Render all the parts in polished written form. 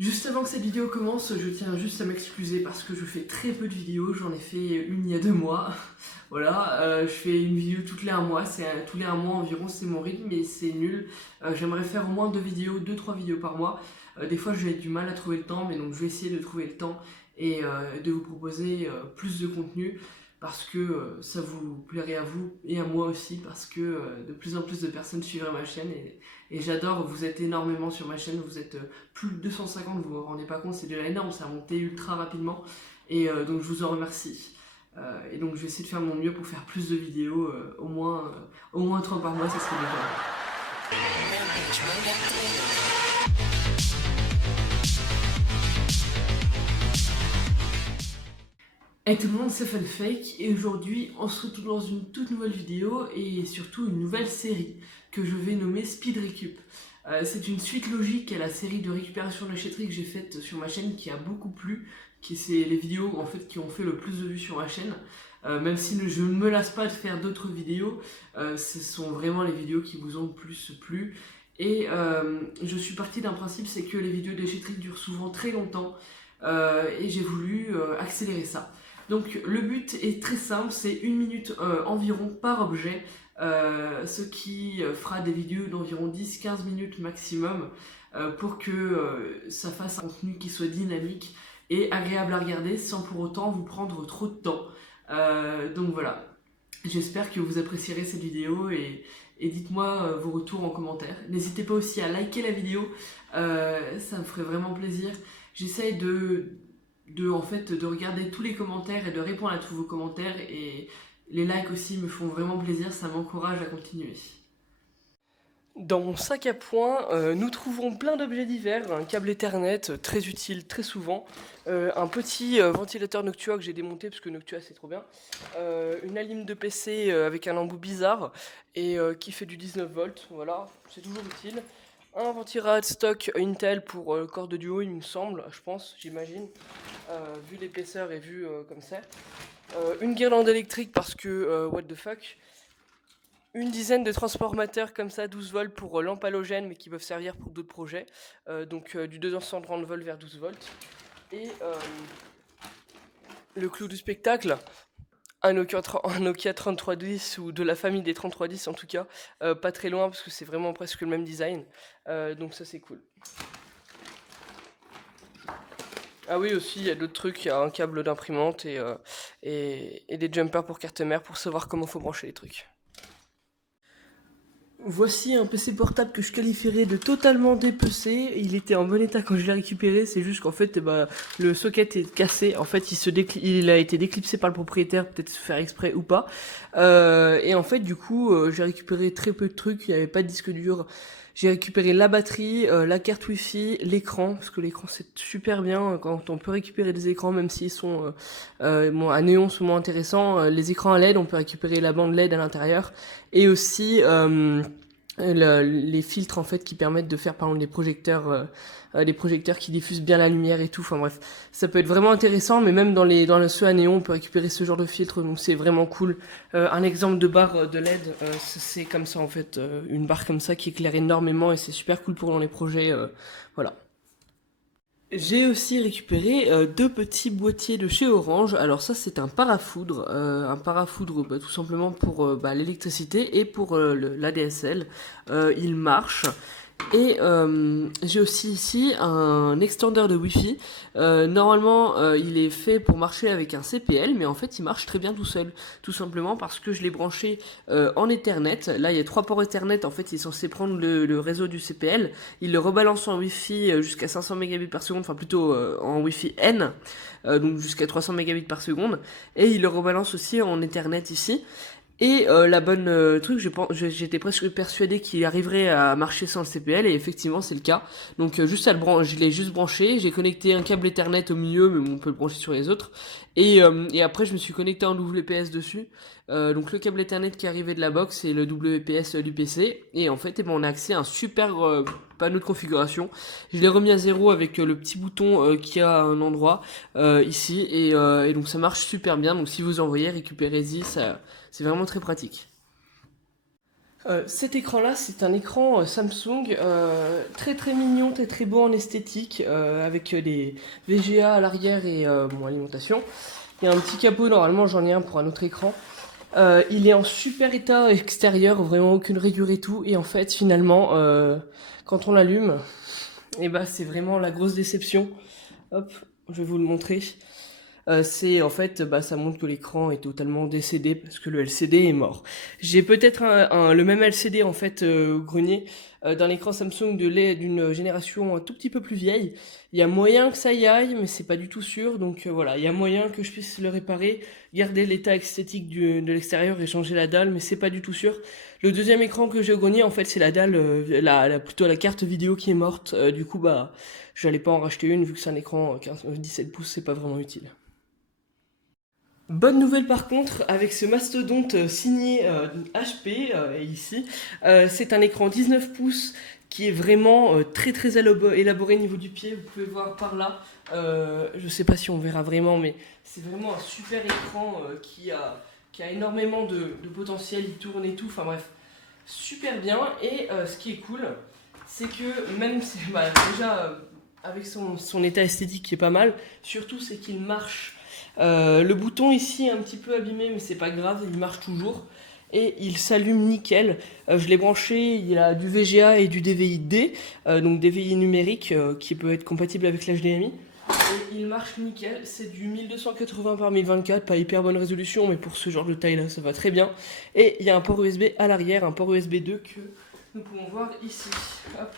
Juste avant que cette vidéo commence, je tiens juste à m'excuser parce que je fais très peu de vidéos, j'en ai fait une il y a 2 mois. Voilà, je fais une vidéo tous les 1 mois, tous les 1 mois environ, c'est mon rythme, mais c'est nul. J'aimerais faire au moins 2 vidéos par mois. Des fois j'ai du mal à trouver le temps, mais donc je vais essayer de trouver le temps et de vous proposer plus de contenu parce que ça vous plairait à vous et à moi aussi parce que de plus en plus de personnes suivraient ma chaîne et j'adore, vous êtes énormément sur ma chaîne, vous êtes plus de 250, vous vous rendez pas compte, c'est déjà énorme, ça a monté ultra rapidement et donc je vous en remercie. Et donc je vais essayer de faire mon mieux pour faire plus de vidéos, au moins 30 par mois, ça serait déjà. Hey tout le monde, c'est Funfake et aujourd'hui on se retrouve dans une toute nouvelle vidéo et surtout une nouvelle série que je vais nommer Speed Récup. C'est une suite logique à la série de récupération de déchetterie que j'ai faite sur ma chaîne qui a beaucoup plu, qui c'est les vidéos en fait qui ont fait le plus de vues sur ma chaîne. Même si je ne me lasse pas de faire d'autres vidéos, ce sont vraiment les vidéos qui vous ont le plus plu. Et je suis partie d'un principe, c'est que les vidéos de déchetterie durent souvent très longtemps et j'ai voulu accélérer ça. Donc le but est très simple, c'est 1 minute environ par objet, ce qui fera des vidéos d'environ 10-15 minutes maximum pour que ça fasse un contenu qui soit dynamique et agréable à regarder sans pour autant vous prendre trop de temps. Donc voilà, j'espère que vous apprécierez cette vidéo et dites-moi vos retours en commentaire. N'hésitez pas aussi à liker la vidéo, ça me ferait vraiment plaisir. J'essaye en fait, de regarder tous les commentaires et de répondre à tous vos commentaires et les likes aussi me font vraiment plaisir, ça m'encourage à continuer. Dans mon sac à poing, nous trouvons plein d'objets divers, un câble Ethernet très utile très souvent, un petit ventilateur Noctua que j'ai démonté parce que Noctua c'est trop bien, une alim de PC avec un embout bizarre et qui fait du 19 volts, voilà, c'est toujours utile. Un ventirail stock Intel pour corps de duo, il me semble, je pense, j'imagine, vu l'épaisseur et vu comme ça. Une guirlande électrique parce que what the fuck. Une dizaine de transformateurs comme ça, 12 volts pour lampes halogènes, mais qui peuvent servir pour d'autres projets. Donc du 230 volts vers 12 volts. Et le clou du spectacle, un Nokia 3310 ou de la famille des 3310 en tout cas. Pas très loin parce que c'est vraiment presque le même design. Donc ça c'est cool. Ah oui aussi, il y a d'autres trucs, il y a un câble d'imprimante et des jumpers pour carte mère pour savoir comment faut brancher les trucs. Voici un PC portable que je qualifierais de totalement dépecé. Il était en bon état quand je l'ai récupéré, c'est juste qu'en fait le socket est cassé. En fait il a été déclipsé par le propriétaire, peut-être faire exprès ou pas. Et en fait du coup j'ai récupéré très peu de trucs, il n'y avait pas de disque dur. J'ai récupéré la batterie, la carte wifi, l'écran, parce que l'écran c'est super bien quand on peut récupérer des écrans, même s'ils sont à néon sont moins intéressants. Les écrans à LED, on peut récupérer la bande LED à l'intérieur, et aussi les filtres en fait qui permettent de faire par exemple des projecteurs qui diffusent bien la lumière et tout. Enfin bref, ça peut être vraiment intéressant, mais même dans ceux à néon, on peut récupérer ce genre de filtre, donc c'est vraiment cool. Un exemple de barre de LED, c'est comme ça en fait, une barre comme ça qui éclaire énormément et c'est super cool pour dans les projets. Voilà. J'ai aussi récupéré 2 petits boîtiers de chez Orange. Alors ça c'est un parafoudre tout simplement pour l'électricité et pour l'ADSL. Il marche. Et j'ai aussi ici un extender de Wi-Fi. Normalement, il est fait pour marcher avec un CPL, mais en fait, il marche très bien tout seul. Tout simplement parce que je l'ai branché en Ethernet. Là, il y a 3 ports Ethernet. En fait, il est censé prendre le réseau du CPL. Il le rebalance en Wi-Fi jusqu'à 500 mégabits par seconde, enfin plutôt en Wi-Fi N, donc jusqu'à 300 mégabits par seconde. Et il le rebalance aussi en Ethernet ici. Et la bonne truc, j'étais presque persuadé qu'il arriverait à marcher sans le CPL, et effectivement c'est le cas. Donc je l'ai juste branché, j'ai connecté un câble Ethernet au milieu, mais bon, on peut le brancher sur les autres. Et après je me suis connecté en WPS dessus. Donc le câble Ethernet qui arrivait de la box et le WPS du PC. Et en fait, on a accès à un super panneau de configuration. Je l'ai remis à 0 avec le petit bouton qui a un endroit ici, et donc ça marche super bien. Donc si vous envoyez, récupérez-y, ça c'est vraiment très pratique. Cet écran-là, c'est un écran Samsung très très mignon, très très beau en esthétique, avec des VGA à l'arrière et bon, alimentation. Il y a un petit capot, normalement j'en ai un pour un autre écran. Il est en super état extérieur, vraiment aucune rayure et tout. Et en fait, finalement, quand on l'allume, et bah, c'est vraiment la grosse déception. Hop, je vais vous le montrer. C'est en fait, bah, ça montre que l'écran est totalement décédé parce que le LCD est mort. J'ai peut-être le même LCD en fait au grenier d'un écran Samsung d'une génération un tout petit peu plus vieille. Il y a moyen que ça y aille, mais c'est pas du tout sûr. Donc voilà, il y a moyen que je puisse le réparer, garder l'état esthétique de l'extérieur et changer la dalle, mais c'est pas du tout sûr. Le deuxième écran que j'ai au grenier, en fait, c'est la dalle, plutôt la carte vidéo qui est morte. Du coup, bah, j'allais pas en racheter une vu que c'est un écran 17 pouces, c'est pas vraiment utile. Bonne nouvelle par contre, avec ce mastodonte signé HP ici, c'est un écran 19 pouces qui est vraiment très très élaboré au niveau du pied, vous pouvez voir par là, je sais pas si on verra vraiment, mais c'est vraiment un super écran qui a énormément de potentiel, il tourne et tout, enfin bref, super bien. Et ce qui est cool, c'est que même si, bah, déjà avec son état esthétique qui est pas mal, surtout c'est qu'il marche. Le bouton ici est un petit peu abîmé, mais c'est pas grave, il marche toujours. Et il s'allume nickel. Je l'ai branché, il a du VGA et du DVI-D, donc DVI numérique qui peut être compatible avec l'HDMI. Et il marche nickel, c'est du 1280 par 1024, pas hyper bonne résolution, mais pour ce genre de taille là, ça va très bien. Et il y a un port USB à l'arrière, un port USB 2 que nous pouvons voir ici. Hop.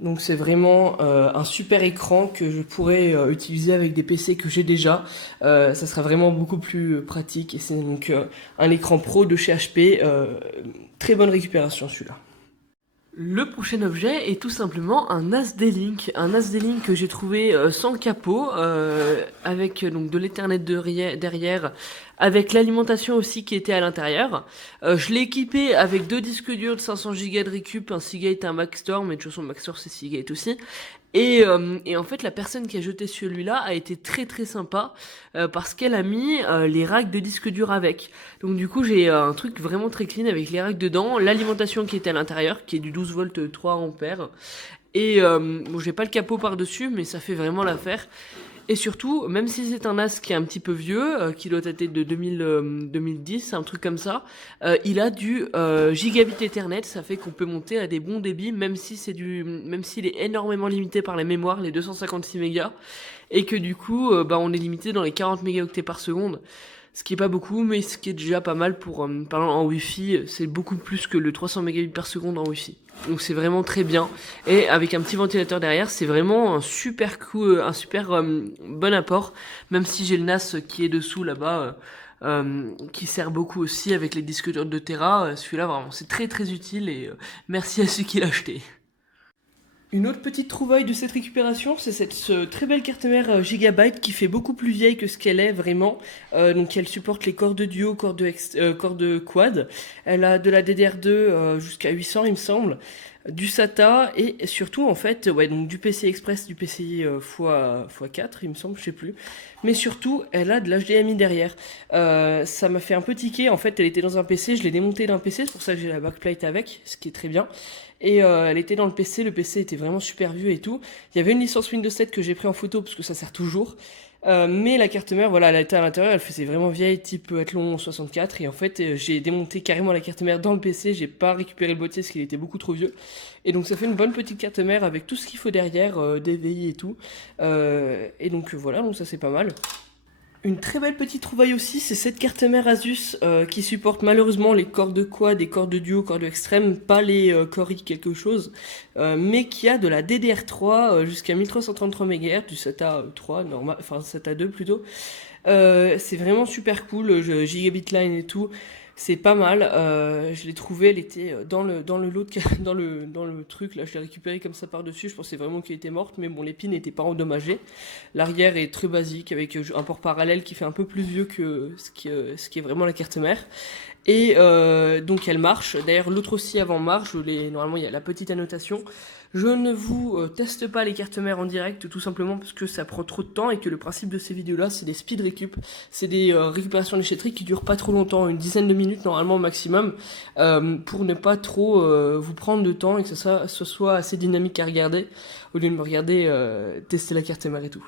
Donc c'est vraiment un super écran que je pourrais utiliser avec des PC que j'ai déjà. Ça sera vraiment beaucoup plus pratique et c'est donc un écran pro de chez HP. Très bonne récupération celui-là. Le prochain objet est tout simplement un NAS D-Link. Un NAS D-Link que j'ai trouvé sans capot, avec donc de l'Ethernet derrière, avec l'alimentation aussi qui était à l'intérieur. Je l'ai équipé avec deux disques durs de 500 Go de récup, un Seagate et un Maxtor, mais de toute façon Maxtor c'est Seagate aussi. Et en fait, la personne qui a jeté celui-là a été très très sympa parce qu'elle a mis les racks de disques durs avec. Donc du coup, j'ai un truc vraiment très clean avec les racks dedans, l'alimentation qui était à l'intérieur, qui est du 12 volts 3 ampères. Et bon, j'ai pas le capot par-dessus, mais ça fait vraiment l'affaire. Et surtout, même si c'est un NAS qui est un petit peu vieux, qui doit dater de 2010, un truc comme ça, il a du gigabit Ethernet, ça fait qu'on peut monter à des bons débits, même s'il est énormément limité par la mémoire, les 256 mégas, et que du coup, bah, on est limité dans les 40 mégaoctets par seconde. Ce qui est pas beaucoup, mais ce qui est déjà pas mal pour, par exemple, en Wi-Fi, c'est beaucoup plus que le 300 mégabits par seconde en Wi-Fi. Donc c'est vraiment très bien. Et avec un petit ventilateur derrière, c'est vraiment un super coup, un super bon apport. Même si j'ai le NAS qui est dessous là-bas, qui sert beaucoup aussi avec les disques durs de Tera. Celui-là vraiment, c'est très très utile et merci à ceux qui l'ont acheté. Une autre petite trouvaille de cette récupération, c'est cette très belle carte mère Gigabyte qui fait beaucoup plus vieille que ce qu'elle est vraiment. Donc elle supporte les cordes duo, cordes quad. Elle a de la DDR2 jusqu'à 800 il me semble, du SATA et surtout en fait ouais donc du PCI Express, du PCI x4 il me semble, je sais plus. Mais surtout elle a de l'HDMI derrière. Ça m'a fait un peu tiquer, en fait elle était dans un PC, je l'ai démontée d'un PC, c'est pour ça que j'ai la backplate avec, ce qui est très bien. Et elle était dans le PC était vraiment super vieux et tout. Il y avait une licence Windows 7 que j'ai pris en photo parce que ça sert toujours. Mais la carte mère, voilà, elle était à l'intérieur, elle faisait vraiment vieille, type Athlon 64. Et en fait, j'ai démonté carrément la carte mère dans le PC, j'ai pas récupéré le boîtier parce qu'il était beaucoup trop vieux. Et donc ça fait une bonne petite carte mère avec tout ce qu'il faut derrière, DVI et tout. Et donc voilà, donc ça c'est pas mal. Une très belle petite trouvaille aussi, c'est cette carte mère Asus qui supporte malheureusement les cordes quad, les cordes duo, cordes extrêmes, pas les Core i quelque chose, mais qui a de la DDR3 jusqu'à 1333 MHz, du SATA 3 normal, enfin SATA 2 plutôt. C'est vraiment super cool, gigabit line et tout. C'est pas mal, je l'ai trouvé, elle était dans le lot, dans le truc, là je l'ai récupéré comme ça par-dessus, je pensais vraiment qu'elle était morte, mais bon les pins n'étaient pas endommagés. L'arrière est très basique, avec un port parallèle qui fait un peu plus vieux que ce qui est vraiment la carte mère. Et donc elle marche, d'ailleurs l'autre aussi avant marche, normalement il y a la petite annotation. Je ne vous teste pas les cartes mères en direct, tout simplement parce que ça prend trop de temps et que le principe de ces vidéos-là, c'est des speed récup. C'est des récupérations de déchetterie qui durent pas trop longtemps, une dizaine de minutes normalement au maximum, pour ne pas trop vous prendre de temps et que ce soit assez dynamique à regarder, au lieu de me regarder tester la carte mère et tout.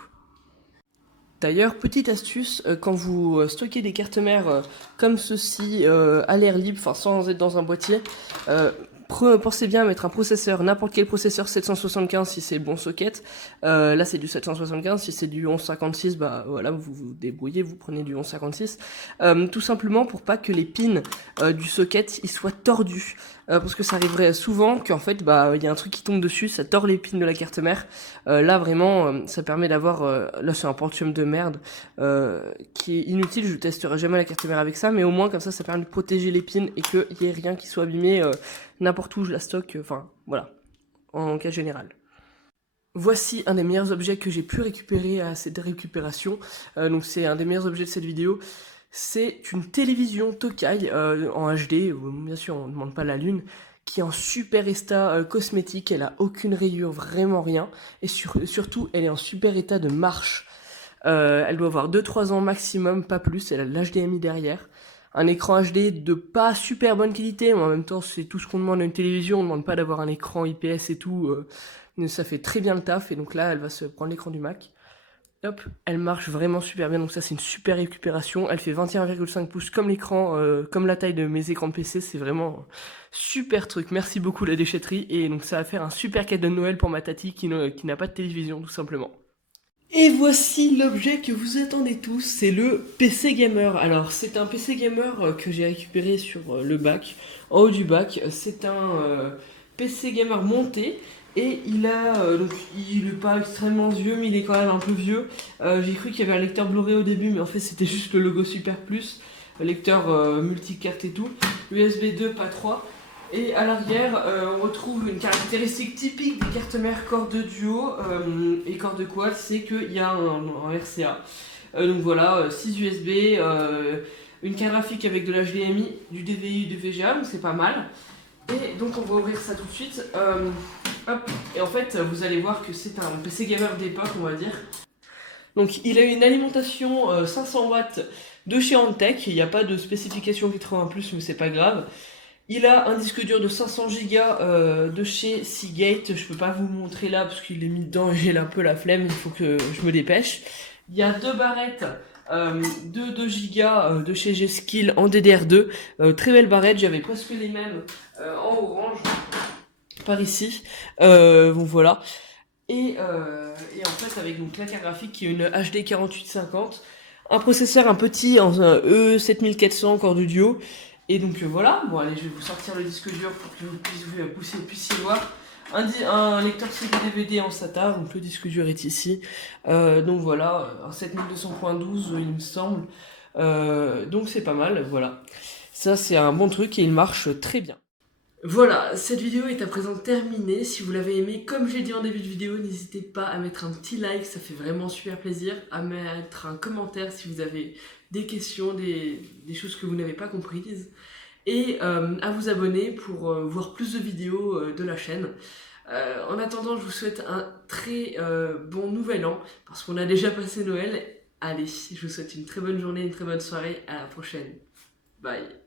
D'ailleurs, petite astuce, quand vous stockez des cartes mères comme ceci à l'air libre, enfin sans être dans un boîtier, pensez bien à mettre un processeur, n'importe quel processeur 775 si c'est bon socket. Là c'est du 775, si c'est du 1156, bah voilà, vous vous débrouillez, vous prenez du 1156. Tout simplement pour pas que les pins du socket ils soient tordus. Parce que ça arriverait souvent qu'en fait bah il y a un truc qui tombe dessus, ça tord les pins de la carte mère. Là vraiment ça permet d'avoir, là c'est un Pentium de merde qui est inutile, je testerai jamais la carte mère avec ça, mais au moins comme ça permet de protéger les pins et qu'il y ait rien qui soit abîmé n'importe où je la stocke, enfin voilà, en cas général. Voici un des meilleurs objets que j'ai pu récupérer à cette récupération, donc c'est un des meilleurs objets de cette vidéo. C'est une télévision Tokai en HD, bien sûr on ne demande pas la lune, qui est en super état cosmétique, elle a aucune rayure, vraiment rien, et surtout elle est en super état de marche. Elle doit avoir 2-3 ans maximum, pas plus, elle a de l'HDMI derrière. Un écran HD de pas super bonne qualité, mais en même temps c'est tout ce qu'on demande à une télévision, on ne demande pas d'avoir un écran IPS et tout, mais ça fait très bien le taf, et donc là elle va se prendre l'écran du Mac. Hop, elle marche vraiment super bien, donc ça c'est une super récupération, elle fait 21,5 pouces comme l'écran, comme la taille de mes écrans de PC, c'est vraiment super truc, merci beaucoup la déchetterie, et donc ça va faire un super cadeau de Noël pour ma tati qui n'a pas de télévision tout simplement. Et voici l'objet que vous attendez tous, c'est le PC Gamer. Alors c'est un PC Gamer que j'ai récupéré sur le bac, en haut du bac, c'est un PC Gamer monté. Et il a, donc il est pas extrêmement vieux, mais il est quand même un peu vieux. J'ai cru qu'il y avait un lecteur Blu-ray au début, mais en fait c'était juste le logo Super Plus, lecteur multicarte et tout. USB 2, pas 3. Et à l'arrière, on retrouve une caractéristique typique des cartes mères corde duo et corde quad, c'est qu'il y a un RCA. Donc voilà, 6 USB, une carte graphique avec de l'HDMI, du DVI, du VGA, donc c'est pas mal. Et donc on va ouvrir ça tout de suite. Hop. Et en fait, vous allez voir que c'est un PC gamer d'époque, on va dire. Donc il a une alimentation 500 watts de chez Antec, il n'y a pas de spécification 80+, mais c'est pas grave. Il a un disque dur de 500 Go de chez Seagate, je peux pas vous montrer là parce qu'il est mis dedans et j'ai un peu la flemme, il faut que je me dépêche. Il y a deux barrettes de 2 Go de chez G-Skill en DDR2, très belle barrette, j'avais presque les mêmes en orange, par ici, bon voilà. Et en fait avec donc la carte graphique qui est une HD 4850, un processeur un petit en E7400 Core Duo. Et donc voilà, bon allez je vais vous sortir le disque dur pour que vous puissiez voir. Un lecteur CD-DVD en SATA, donc le disque dur est ici. Donc voilà, un 7200.12 il me semble. Donc c'est pas mal, voilà. Ça c'est un bon truc et il marche très bien. Voilà, cette vidéo est à présent terminée. Si vous l'avez aimée, comme j'ai dit en début de vidéo, n'hésitez pas à mettre un petit like, ça fait vraiment super plaisir. À mettre un commentaire si vous avez des questions, des choses que vous n'avez pas comprises. Et à vous abonner pour voir plus de vidéos de la chaîne. En attendant, je vous souhaite un très bon nouvel an, parce qu'on a déjà passé Noël. Allez, je vous souhaite une très bonne journée, une très bonne soirée, à la prochaine. Bye.